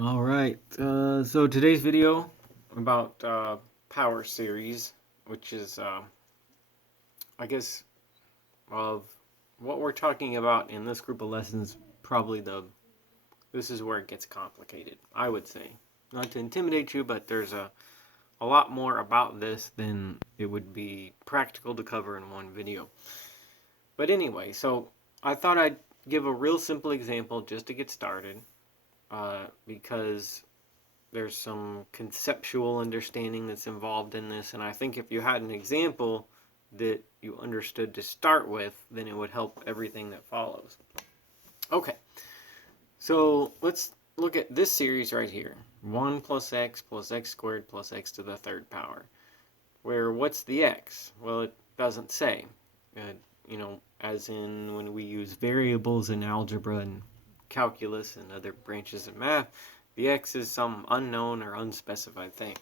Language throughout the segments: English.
All right. So today's video about power series, which is, I guess, of what we're talking about in this group of lessons. Probably this is where it gets complicated. I would say, not to intimidate you, but there's a lot more about this than it would be practical to cover in one video. But anyway, so I thought I'd give a real simple example just to get started, because there's some conceptual understanding that's involved in this, and I think if you had an example that you understood to start with, then it would help everything that follows. Okay, so let's look at this series right here. 1 plus x squared plus x to the third power. Where what's the x? Well, it doesn't say. As in when we use variables in algebra and calculus and other branches of math, the x is some unknown or unspecified thing.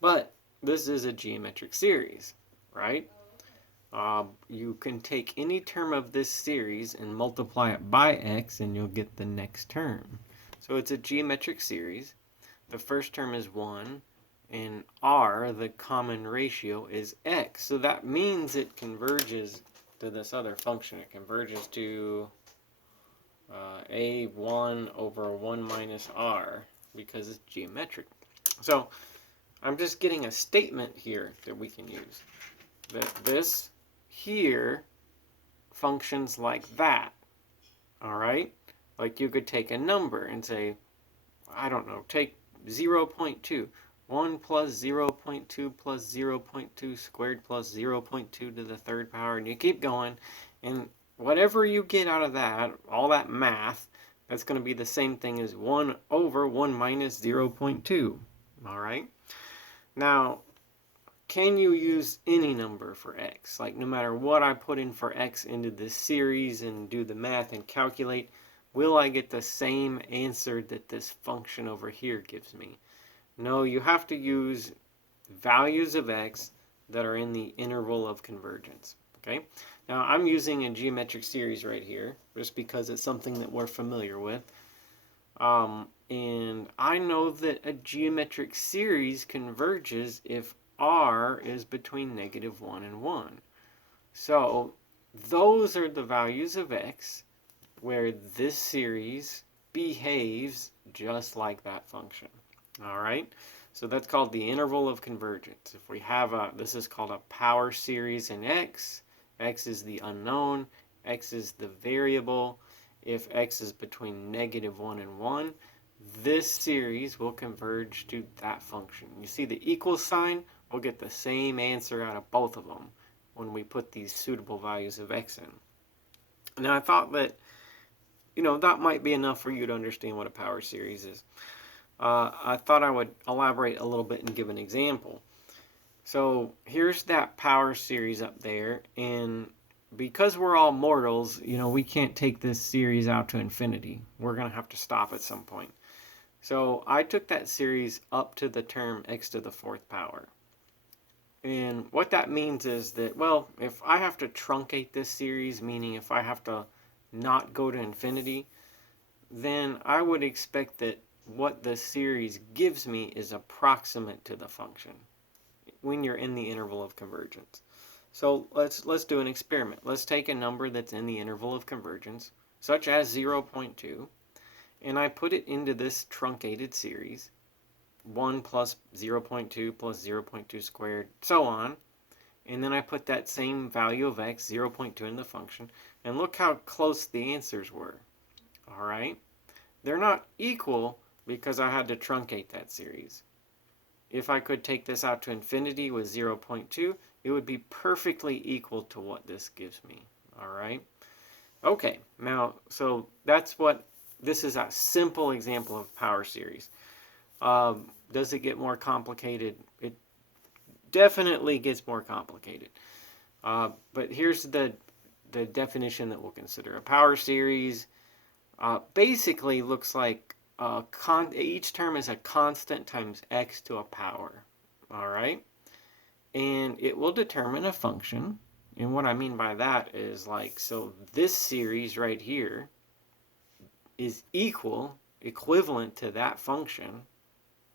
But this is a geometric series, right? You can take any term of this series and multiply it by x and you'll get the next term. So it's a geometric series. The first term is 1, and r, the common ratio, is x. So that means it converges to this other function. It converges to a1 over 1 minus r because it's geometric. So I'm just getting a statement here that we can use. That this here functions like that. All right? Like you could take a number and say, I don't know, take 0.2. 1 plus 0.2 plus 0.2 squared plus 0.2 to the third power, and you keep going, and whatever you get out of that, all that math, that's going to be the same thing as 1 over 1 minus 0.2. All right? Now, can you use any number for x? Like, no matter what I put in for x into this series and do the math and calculate, will I get the same answer that this function over here gives me? No, you have to use values of x that are in the interval of convergence. Okay? Now, I'm using a geometric series right here, just because it's something that we're familiar with. And I know that a geometric series converges if r is between -1 and 1. So, those are the values of x where this series behaves just like that function. All right, so that's called the interval of convergence. If we have this is called a power series in x. X is the unknown, x is the variable. If x is between -1 and 1, this series will converge to that function. You see the equal sign? We'll get the same answer out of both of them when we put these suitable values of x in. Now I thought that, that might be enough for you to understand what a power series is. I thought I would elaborate a little bit and give an example. So here's that power series up there, and because we're all mortals, we can't take this series out to infinity. We're going to have to stop at some point. So I took that series up to the term x to the fourth power. And what that means is that, well, if I have to truncate this series, meaning if I have to not go to infinity, then I would expect that what the series gives me is approximate to the function when you're in the interval of convergence. So let's do an experiment. Let's take a number that's in the interval of convergence, such as 0.2, and I put it into this truncated series, 1 plus 0.2 plus 0.2 squared, so on, and then I put that same value of x, 0.2, in the function, and look how close the answers were. All right? They're not equal because I had to truncate that series. If I could take this out to infinity with 0.2, it would be perfectly equal to what this gives me. All right? Okay, now, so that's what, this is a simple example of power series. Does it get more complicated? It definitely gets more complicated. But here's the definition that we'll consider. A power series basically looks like each term is a constant times x to a power. All right? And it will determine a function. And what I mean by that is, like, so this series right here is equal, equivalent to that function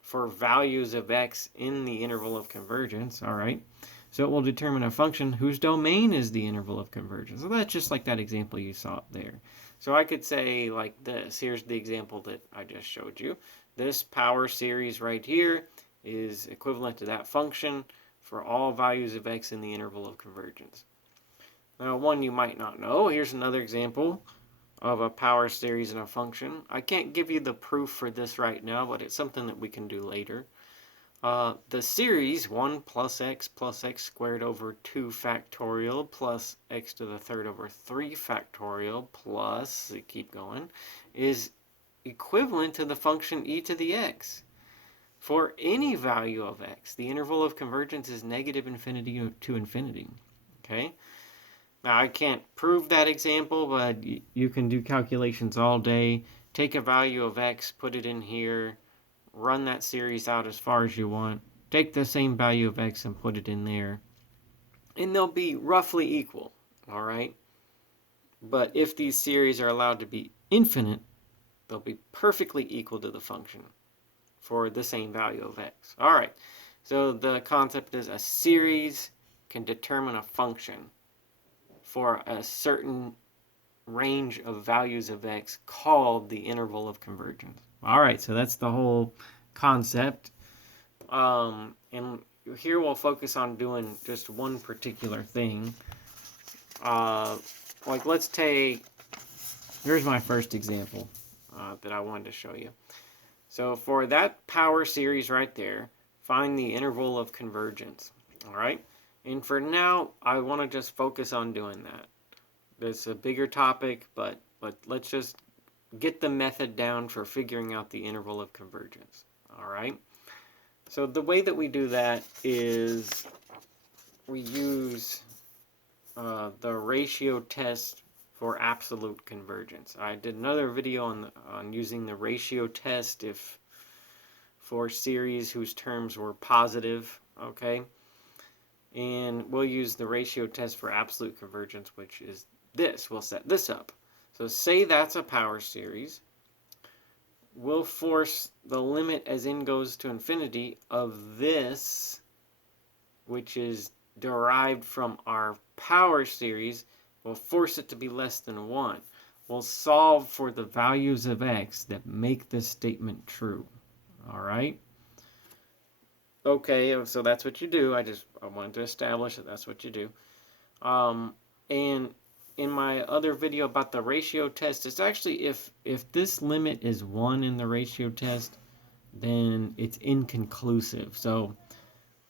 for values of x in the interval of convergence, all right? So it will determine a function whose domain is the interval of convergence. So that's just like that example you saw up there. So I could say like this. Here's the example that I just showed you. This power series right here is equivalent to that function for all values of x in the interval of convergence. Now, one you might not know, here's another example of a power series and a function. I can't give you the proof for this right now, but it's something that we can do later. The series 1 plus x squared over 2 factorial plus x to the third over 3 factorial plus, keep going, is equivalent to the function e to the x. For any value of x, the interval of convergence is negative infinity to infinity. Okay? Now, I can't prove that example, but you can do calculations all day. Take a value of x, put it in here, run that series out as far as you want. Take the same value of x and put it in there. And they'll be roughly equal, all right? But if these series are allowed to be infinite, they'll be perfectly equal to the function for the same value of x. All right, so the concept is a series can determine a function for a certain range of values of x called the interval of convergence. All right, so that's the whole concept. And here we'll focus on doing just one particular thing. Like let's take, here's my first example that I wanted to show you. So for that power series right there, find the interval of convergence. All right. And for now, I want to just focus on doing that. It's a bigger topic, but let's just get the method down for figuring out the interval of convergence. All right. So the way that we do that is we use the ratio test for absolute convergence. I did another video on using the ratio test if for series whose terms were positive, okay? And we'll use the ratio test for absolute convergence, which is this. We'll set this up. So say that's a power series. We'll force the limit as n goes to infinity of this, which is derived from our power series. We'll force it to be less than 1. We'll solve for the values of x that make this statement true. All right? Okay, so that's what you do. I wanted to establish that that's what you do. And in my other video about the ratio test, it's actually if this limit is 1 in the ratio test, then it's inconclusive. So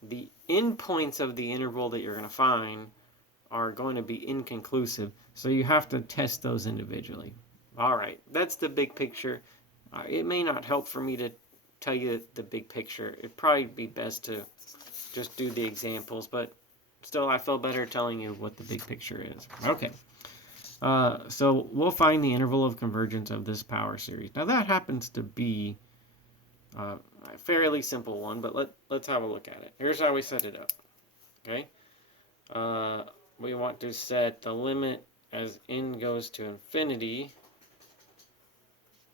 the endpoints of the interval that you're going to find are going to be inconclusive, so you have to test those individually. All right, that's the big picture. It may not help for me to tell you the big picture. It'd probably be best to just do the examples, but still I feel better telling you what the big picture is. Okay, so we'll find the interval of convergence of this power series. Now that happens to be a fairly simple one, but let's have a look at it. Here's how we set it up. Okay, we want to set the limit as n goes to infinity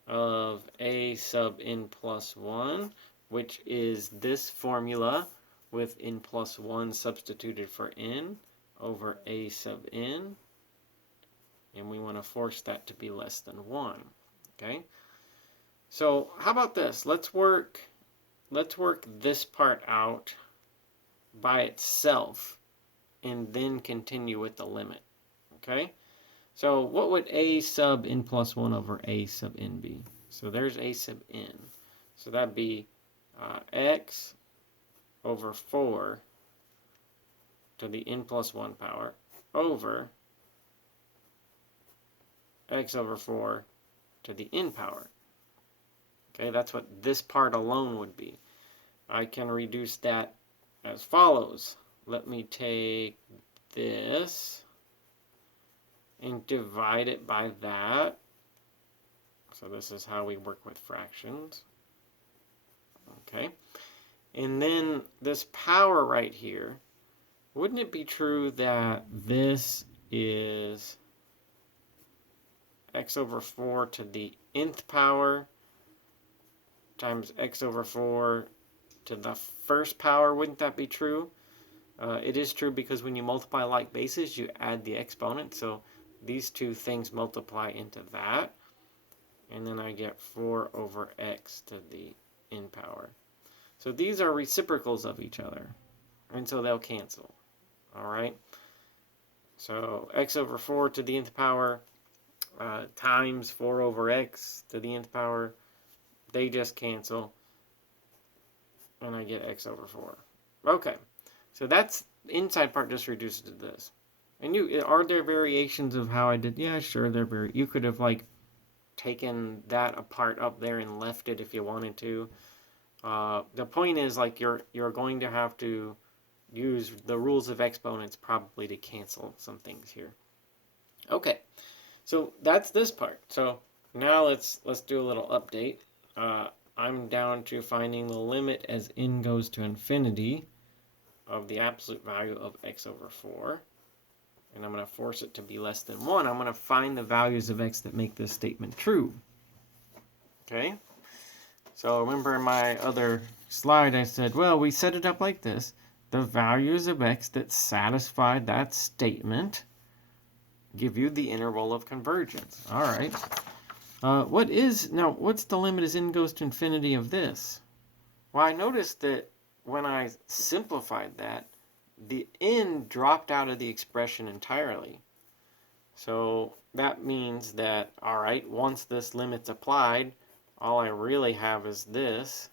of a sub n plus 1, which is this formula with n plus 1 substituted for n over a sub n, and we want to force that to be less than 1. Okay, so how about this? Let's work this part out by itself and then continue with the limit. Okay, so what would a sub n plus 1 over a sub n be? So there's a sub n. So that'd be x over 4 to the n plus 1 power over x over 4 to the n power. Okay, that's what this part alone would be. I can reduce that as follows. Let me take this and divide it by that. So this is how we work with fractions. Okay, and then this power right here, wouldn't it be true that this is x over 4 to the nth power times x over 4 to the first power. Wouldn't that be true? It is true because when you multiply like bases, you add the exponent. So these two things multiply into that. And then I get 4 over x to the n power. So these are reciprocals of each other. And so they'll cancel. All right? So x over 4 to the nth power times 4 over x to the nth power, they just cancel. And I get x over 4. Okay. So that's the inside part just reduces to this. And are there variations of how I did? Yeah, sure, you could have like taken that apart up there and left it if you wanted to. The point is like you're going to have to use the rules of exponents probably to cancel some things here. Okay, so that's this part. So now let's do a little update. I'm down to finding the limit as n goes to infinity of the absolute value of x over 4. And I'm going to force it to be less than 1. I'm going to find the values of x that make this statement true. Okay? So remember in my other slide I said, well, we set it up like this. The values of x that satisfy that statement give you the interval of convergence. All right. What's the limit as n goes to infinity of this? Well, I noticed that when I simplified that, the n dropped out of the expression entirely. So that means that, all right, once this limit's applied, all I really have is this.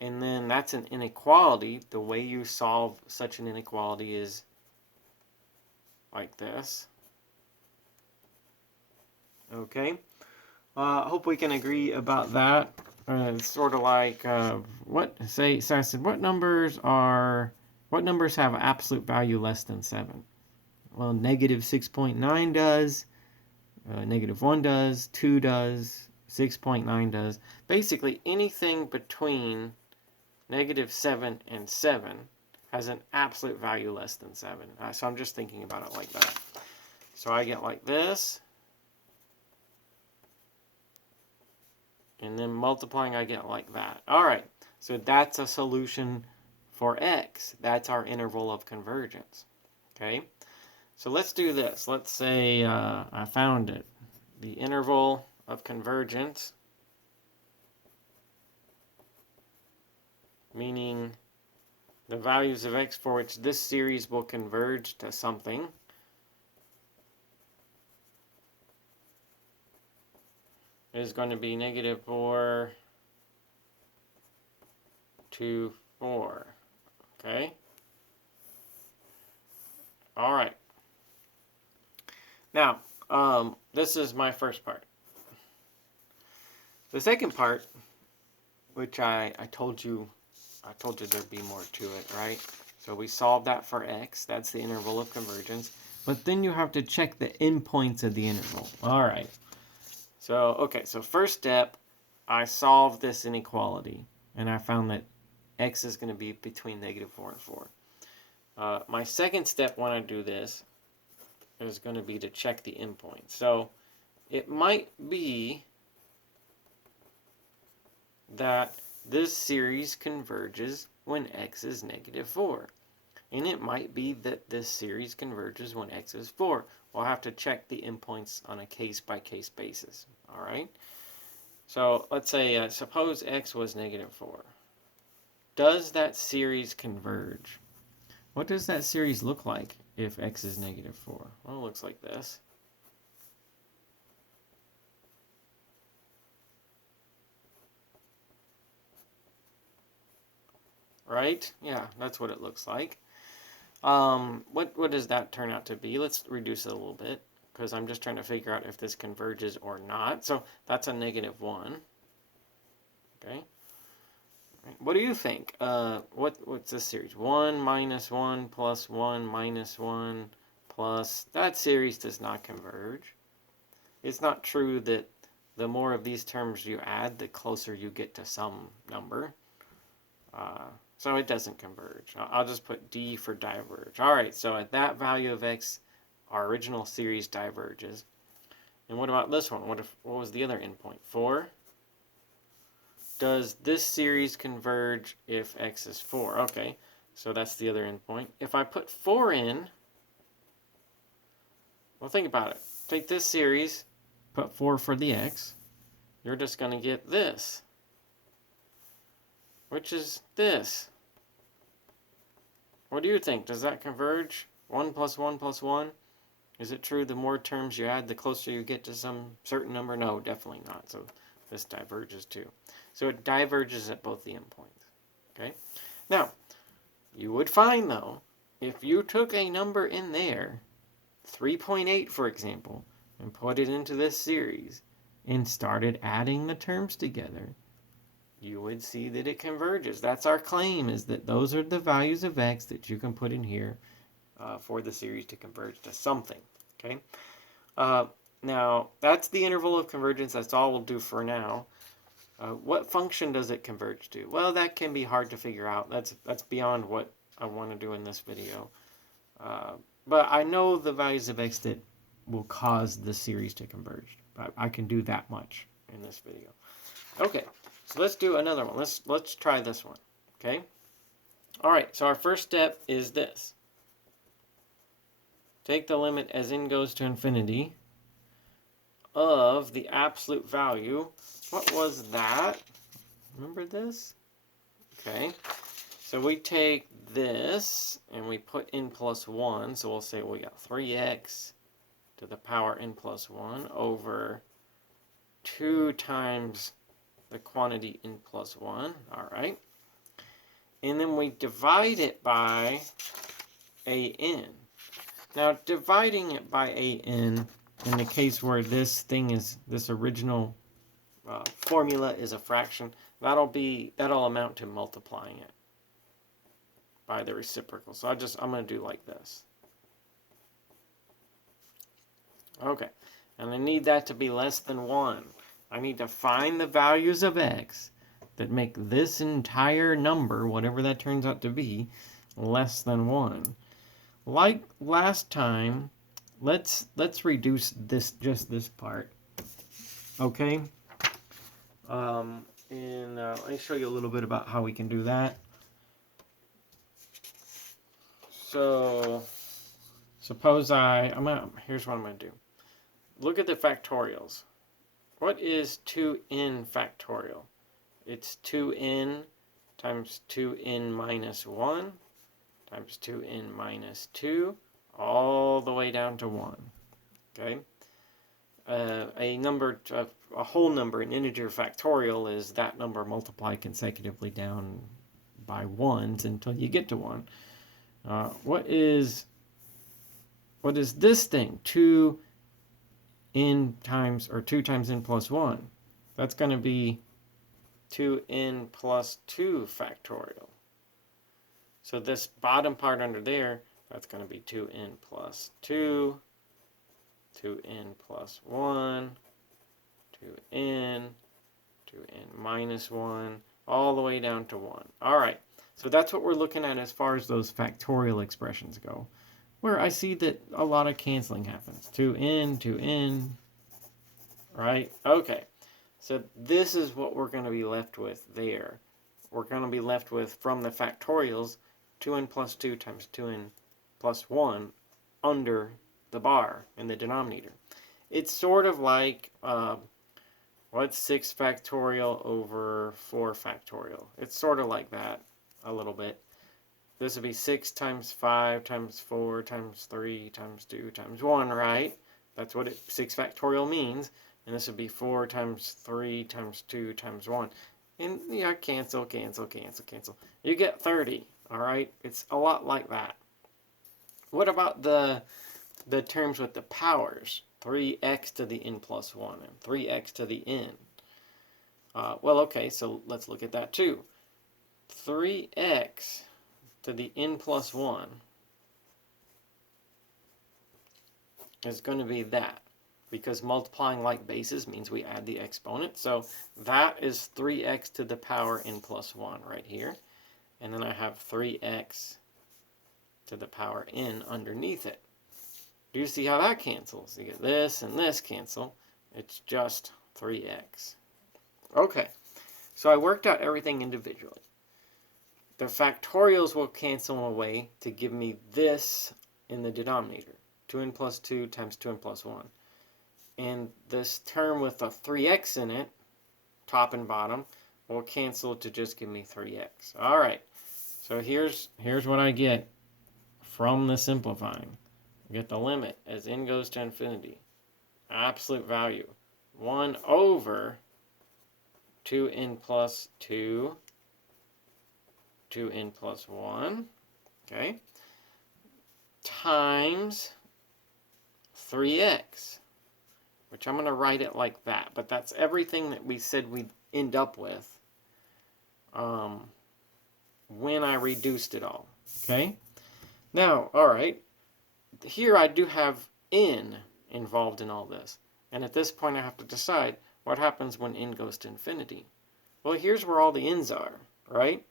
And then that's an inequality. The way you solve such an inequality is like this. Okay. Hope we can agree about that. It's sort of like so I said, what numbers have absolute value less than 7? Well, negative 6.9 does, negative 1 does, 2 does, 6.9 does. Basically, anything between negative 7 and 7 has an absolute value less than 7. So I'm just thinking about it like that. So I get like this. And then multiplying, I get like that. All right, so that's a solution for x. That's our interval of convergence. Okay, so let's do this. Let's say I found it. The interval of convergence, meaning the values of x for which this series will converge to something, is going to be negative 4 to 4. Okay? All right. Now, this is my first part. The second part, which I told you there'd be more to it, right? So we solved that for x. That's the interval of convergence. But then you have to check the endpoints of the interval. All right. So, okay, so first step, I solved this inequality. And I found that x is going to be between negative 4 and 4. My second step when I do this is going to be to check the endpoint. So it might be that this series converges when x is negative 4. And it might be that this series converges when x is 4. We'll have to check the endpoints on a case-by-case basis. All right? So let's say, suppose x was negative 4. Does that series converge? What does that series look like if x is negative 4? Well, it looks like this. Right? Yeah, that's what it looks like. What does that turn out to be? Let's reduce it a little bit, because I'm just trying to figure out if this converges or not. So that's a negative 1. Okay. What do you think? What's this series? 1 minus 1 plus 1 minus 1 plus... That series does not converge. It's not true that the more of these terms you add, the closer you get to some number. So it doesn't converge. I'll just put D for diverge. All right, so at that value of x, our original series diverges. And what about this one? What was the other endpoint? 4? does this series converge if x is 4? Okay, so that's the other endpoint. If I put 4 in, well, think about it. Take this series, put 4 for the x. You're just going to get this, which is this. What do you think? Does that converge? 1 plus 1 plus 1? Is it true the more terms you add, the closer you get to some certain number? No, definitely not. So this diverges too. So it diverges at both the endpoints. Okay. Now, you would find, though, if you took a number in there, 3.8, for example, and put it into this series and started adding the terms together, you would see that it converges. That's our claim, is that those are the values of x that you can put in here for the series to converge to something. Okay. Now, that's the interval of convergence. That's all we'll do for now. What function does it converge to? Well, that can be hard to figure out. That's beyond what I want to do in this video. But I know the values of x that will cause the series to converge. I can do that much in this video. Okay, so let's do another one. Let's try this one. Okay. All right. So our first step is this. Take the limit as n goes to infinity of the absolute value. What was that? Remember this? Okay. So we take this and we put n plus 1. So we'll say we got 3x to the power n plus 1 over 2 times the quantity n plus 1. All right. And then we divide it by an. Now, dividing it by an, in the case where this original formula is a fraction, that'll amount to multiplying it by the reciprocal. So I'm going to do like this. Okay, and I need that to be less than 1. I need to find the values of x that make this entire number, whatever that turns out to be, less than 1. Like last time, let's reduce just this part. Okay. And let me show you a little bit about how we can do that. So suppose here's what I'm going to do. Look at the factorials. What is 2n factorial? It's 2n times 2n minus 1 times 2n minus 2 all the way down to 1. Okay? A whole number, an integer factorial, is that number multiplied consecutively down by 1s until you get to 1. What is this thing? 2 times n plus 1. That's going to be 2n plus 2 factorial. So this bottom part under there, that's going to be 2n plus 2, 2n plus 1, 2n, 2n minus 1, all the way down to 1. All right, so that's what we're looking at as far as those factorial expressions go, where I see that a lot of canceling happens. 2n, right? Okay, so this is what we're going to be left with there. We're going to be left with, from the factorials, 2n plus 2 times 2n plus 1 under the bar in the denominator. It's sort of like, what's 6 factorial over 4 factorial? It's sort of like that a little bit. This would be 6 times 5 times 4 times 3 times 2 times 1, right? That's what 6 factorial means. And this would be 4 times 3 times 2 times 1. And yeah, cancel. You get 30, all right? It's a lot like that. What about the terms with the powers? 3x to the n plus 1 and 3x to the n. Well, okay, so let's look at that too. 3x to the n plus 1 is going to be that, because multiplying like bases means we add the exponent. So that is 3x to the power n plus 1 right here. And then I have 3x to the power n underneath it. Do you see how that cancels? You get this and this cancel. It's just 3x. Okay, So I worked out everything individually. The factorials will cancel away to give me this in the denominator. 2n plus 2 times 2n plus 1. And this term with a 3x in it, top and bottom, will cancel to just give me 3x. All right, so here's what I get from the simplifying. I get the limit as n goes to infinity. Absolute value, 1 over 2n plus 2, 2n plus 1, okay, times 3x, which I'm going to write it like that, but that's everything that we said we'd end up with when I reduced it all, okay? Now, all right, here I do have n involved in all this, and at this point I have to decide what happens when n goes to infinity. Well, here's where all the n's are, right?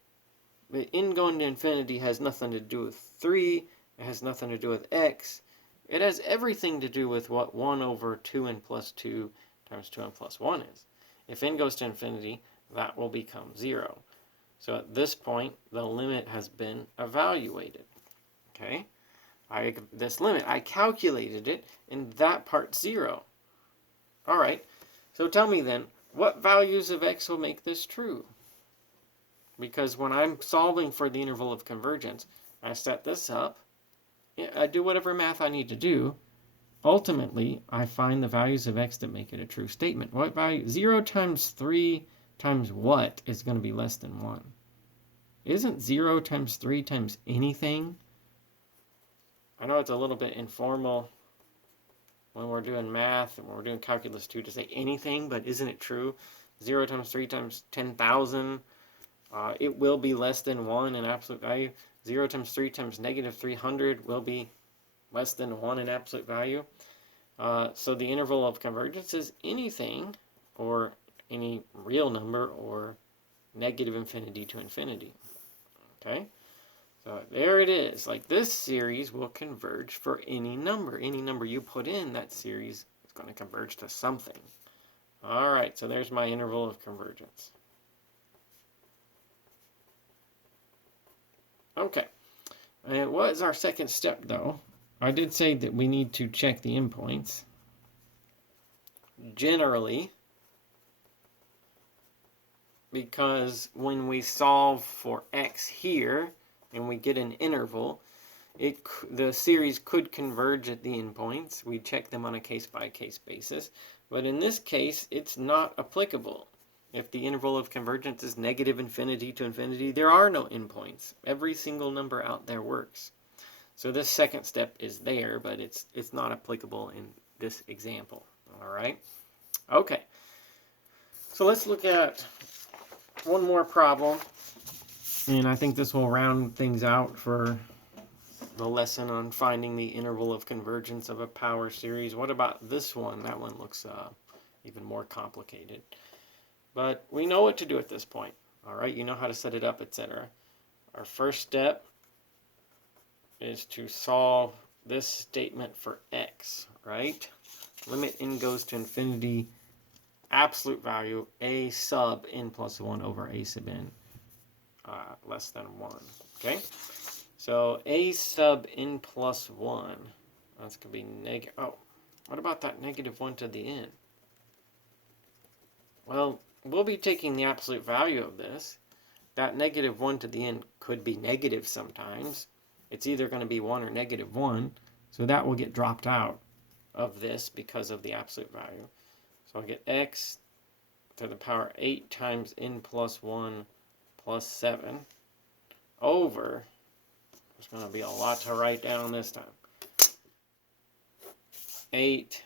The n going to infinity has nothing to do with 3, it has nothing to do with x, it has everything to do with what 1 over 2n plus 2 times 2n plus 1 is. If n goes to infinity, that will become 0. So at this point, the limit has been evaluated. Okay? This limit, I calculated it, and that part's 0. All right, so tell me then, what values of x will make this true? Because when I'm solving for the interval of convergence, I set this up, I do whatever math I need to do. Ultimately, I find the values of x that make it a true statement. What value? 0 times 3 times what is going to be less than 1? Isn't 0 times 3 times anything? I know it's a little bit informal when we're doing math and when we're doing calculus 2 to say anything, but isn't it true? 0 times 3 times 10,000, it will be less than 1 in absolute value. 0 times 3 times negative 300 will be less than 1 in absolute value. So the interval of convergence is anything, or any real number, or negative infinity to infinity. Okay? So there it is. Like, this series will converge for any number. Any number you put in, that series is going to converge to something. All right, so there's my interval of convergence. Okay, and what is our second step, though? I did say that we need to check the endpoints. Generally, because when we solve for x here, and we get an interval, the series could converge at the endpoints. We check them on a case-by-case basis. But in this case, it's not applicable. If the interval of convergence is negative infinity to infinity, there are no endpoints. Every single number out there works. So this second step is there, but it's not applicable in this example. All right? Okay. So let's look at one more problem. And I think this will round things out for the lesson on finding the interval of convergence of a power series. What about this one? That one looks even more complicated. But we know what to do at this point. All right, you know how to set it up, etc. Our first step is to solve this statement for x, right? Limit n goes to infinity, absolute value a sub n plus 1 over a sub n less than 1. Okay? So a sub n plus 1, that's going to be negative. Oh, what about that negative 1 to the n? Well, we'll be taking the absolute value of this. That negative 1 to the n could be negative sometimes. It's either going to be 1 or negative 1. So that will get dropped out of this because of the absolute value. So I'll get x to the power 8 times n plus 1 plus 7 over, there's going to be a lot to write down this time, 8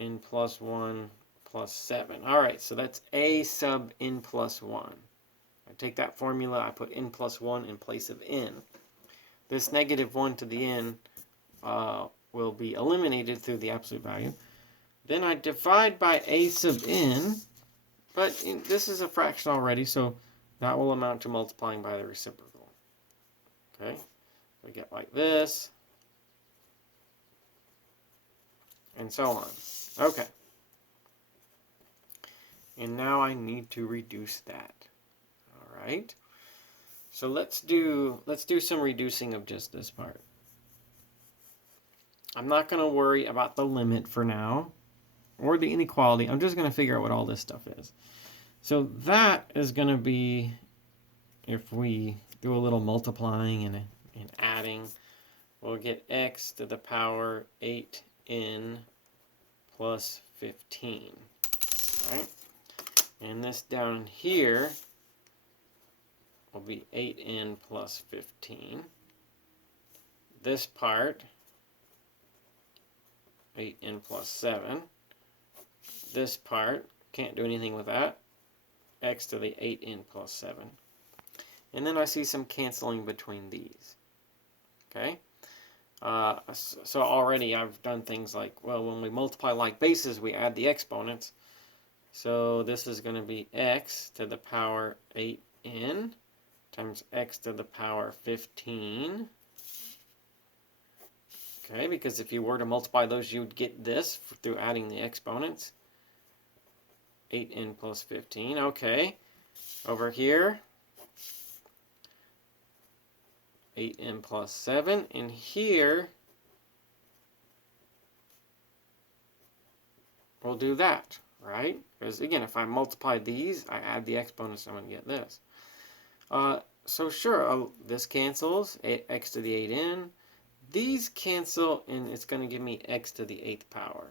n plus 1 plus 7. All right, so that's a sub n plus 1. I take that formula, I put n plus 1 in place of n. This negative 1 to the n will be eliminated through the absolute value. Then I divide by a sub n, but this is a fraction already, so that will amount to multiplying by the reciprocal. Okay, so we get like this, and so on. Okay. And now I need to reduce that. All right. So let's do some reducing of just this part. I'm not going to worry about the limit for now or the inequality. I'm just going to figure out what all this stuff is. So that is going to be, if we do a little multiplying and adding, we'll get x to the power 8n plus 15. All right. And this down here will be 8n plus 15. This part, 8n plus 7. This part, can't do anything with that, x to the 8n plus 7. And then I see some canceling between these. Okay? So already I've done things like, well, when we multiply like bases, we add the exponents. So this is going to be x to the power 8n times x to the power 15. Okay, because if you were to multiply those, you would get this through adding the exponents. 8n plus 15. Okay, over here, 8n plus 7. And here, we'll do that, right? Because again, if I multiply these, I add the exponents, I'm going to get this. So sure, this cancels, x to the 8n. These cancel, and it's going to give me x to the 8th power.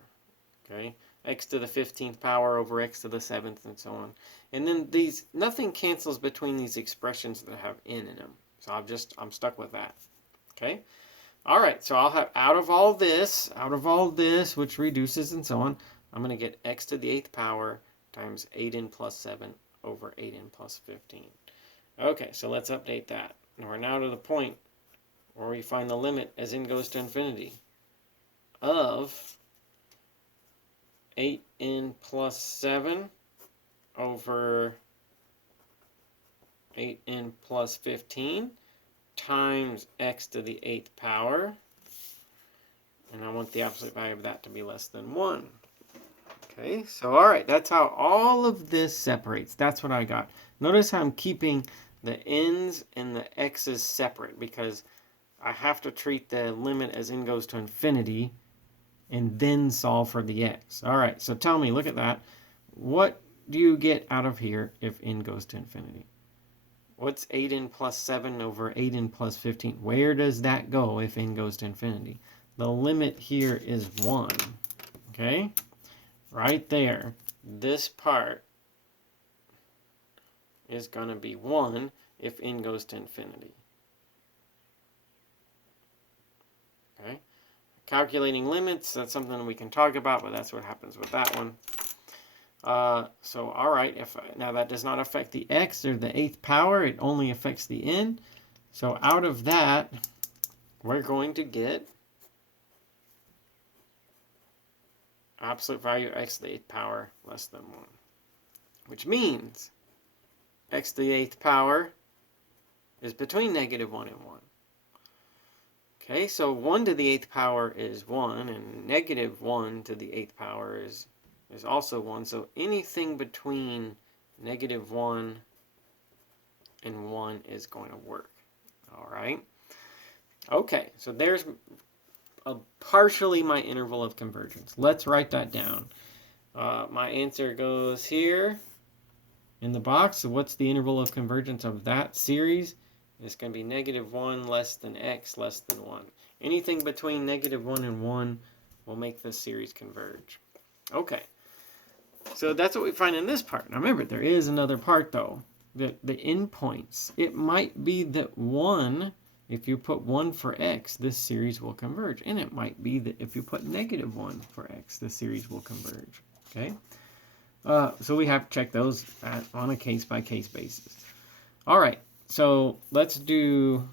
Okay, x to the 15th power over x to the 7th, and so on. And then these, nothing cancels between these expressions that have n in them. So I'm stuck with that. Okay. All right. So I'll have out of all this, which reduces and so on, I'm going to get x to the 8th power times 8n plus 7 over 8n plus 15. Okay. So let's update that. And we're now to the point where we find the limit as n goes to infinity of 8n plus 7 over 8n plus 15 times x to the 8th power. And I want the absolute value of that to be less than 1. Okay, so all right, that's how all of this separates. That's what I got. Notice how I'm keeping the n's and the x's separate because I have to treat the limit as n goes to infinity and then solve for the x. All right, so tell me, look at that. What do you get out of here if n goes to infinity? What's 8n plus 7 over 8n plus 15? Where does that go if n goes to infinity? The limit here is 1. Okay? Right there. This part is going to be 1 if n goes to infinity. Okay? Calculating limits, that's something we can talk about, but that's what happens with that one. So, all right, now that does not affect the x or the 8th power, it only affects the n. So out of that, we're going to get absolute value of x to the 8th power less than 1, which means x to the 8th power is between negative 1 and 1. Okay, so 1 to the 8th power is 1, and negative 1 to the 8th power is also 1. So anything between negative 1 and 1 is going to work. All right. Okay, so there's partially my interval of convergence. Let's write that down. My answer goes here in the box. So what's the interval of convergence of that series? It's going to be negative 1 less than x less than 1. Anything between negative 1 and 1 will make this series converge. Okay. So that's what we find in this part. Now remember, there is another part though. The endpoints. It might be that 1, if you put 1 for x, this series will converge. And it might be that if you put negative 1 for x, this series will converge. Okay? So we have to check those on a case-by-case basis. All right. So let's do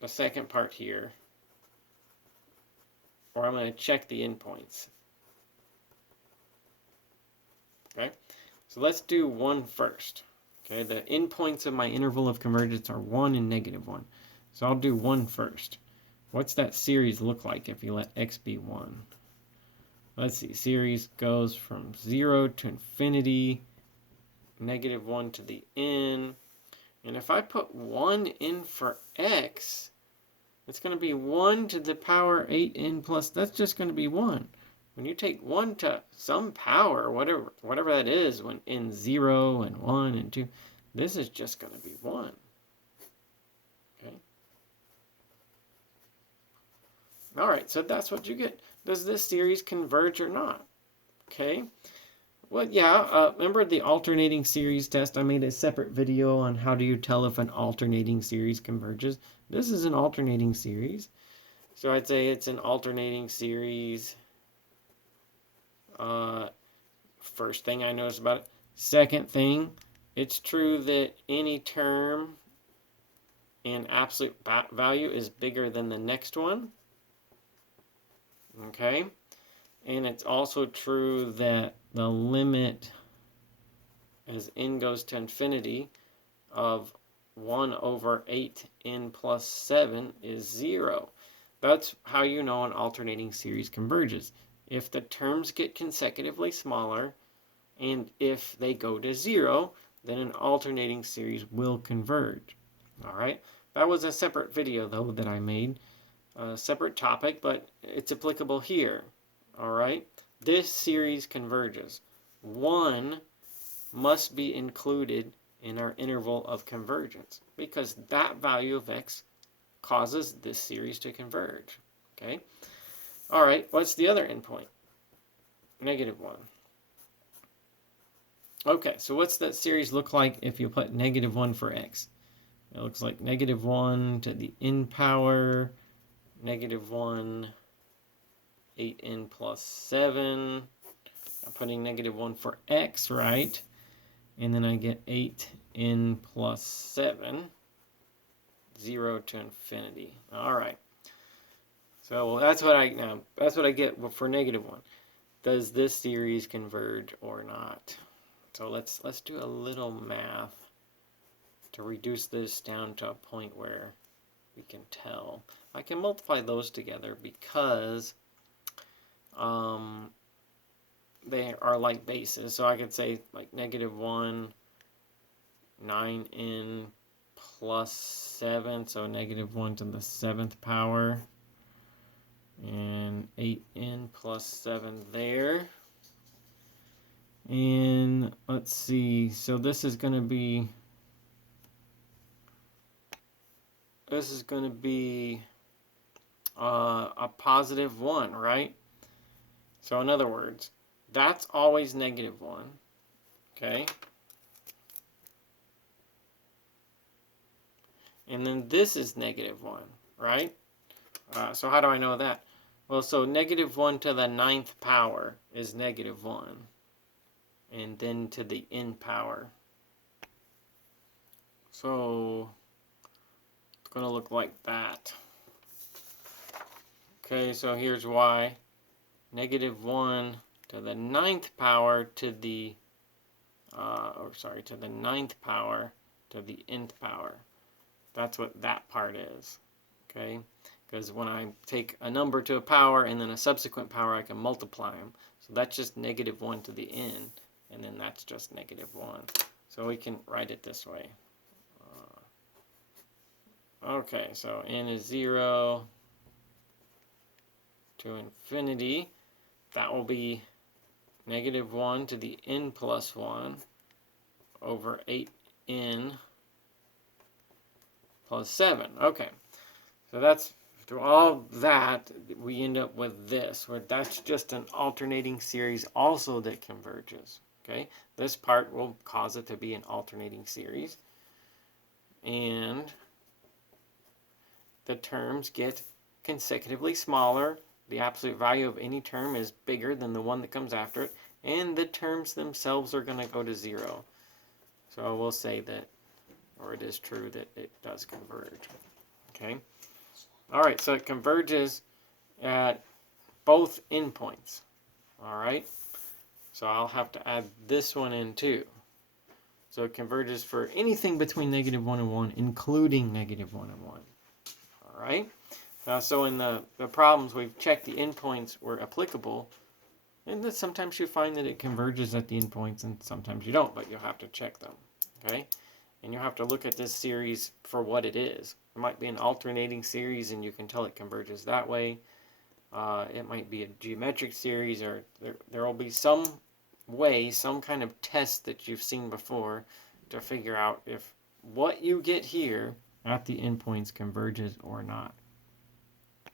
the second part here, where I'm going to check the endpoints. Okay, so let's do 1 first. Okay, the endpoints of my interval of convergence are 1 and negative 1. So I'll do 1 first. What's that series look like if you let x be 1? let's see, series goes from 0 to infinity, -1 to the n. And if I put 1 in for x, it's going to be 1 to the power 8n plus, that's just going to be 1. When you take 1 to some power, whatever that is, when in 0 and 1 and 2, this is just going to be 1. Okay. All right, so that's what you get. Does this series converge or not? Okay. Well, yeah, remember the alternating series test? I made a separate video on how do you tell if an alternating series converges. This is an alternating series. So I'd say it's an alternating series. First thing I noticed about it. Second thing, it's true that any term in absolute value is bigger than the next one. Okay. And it's also true that the limit as n goes to infinity of 1 over 8n plus 7 is 0. That's how you know an alternating series converges. If the terms get consecutively smaller and if they go to 0, then an alternating series will converge. All right. That was a separate video, though, that I made. A separate topic, but it's applicable here. All right. This series converges. 1 must be included in our interval of convergence because that value of x causes this series to converge. Okay. All right. What's the other endpoint? -1. Okay. So what's that series look like if you put -1 for x? It looks like -1 to the n power, -1, 8n plus 7. I'm putting -1 for x, right? And then I get 8n plus 7, 0 to infinity. All right. So that's what I get for -1. Does this series converge or not? So let's do a little math to reduce this down to a point where we can tell. I can multiply those together because they are like bases. So I could say like -1, 9n plus 7, so -1 to the 7th power, and 8n plus 7 there. And let's see, so this is going to be a positive 1, right? So in other words, that's always -1, okay? And then this is -1, right? So how do I know that? Well, so -1 to the 9th power is -1. And then to the n power. So it's going to look like that. Okay, so here's why. -1 to the 9th power to the, to the 9th power to the nth power. That's what that part is. Okay, because when I take a number to a power and then a subsequent power, I can multiply them. So that's just -1 to the n, and then that's just -1. So we can write it this way. Okay, so n is 0 to infinity. That will be -1 to the n plus 1 over 8n plus 7. Okay, so that's through all that, we end up with this, where that's just an alternating series also that converges. Okay, this part will cause it to be an alternating series. And the terms get consecutively smaller. The absolute value of any term is bigger than the one that comes after it. And the terms themselves are going to go to 0. So we'll say that, or it is true that it does converge. Okay. All right, so it converges at both endpoints. All right. So I'll have to add this one in too. So it converges for anything between -1 and 1, including -1 and 1. All right. So in the problems, we've checked the endpoints were applicable. And then sometimes you find that it converges at the endpoints and sometimes you don't, but you'll have to check them. Okay? And you'll have to look at this series for what it is. It might be an alternating series and you can tell it converges that way. It might be a geometric series, or there will be some way, some kind of test that you've seen before to figure out if what you get here at the endpoints converges or not.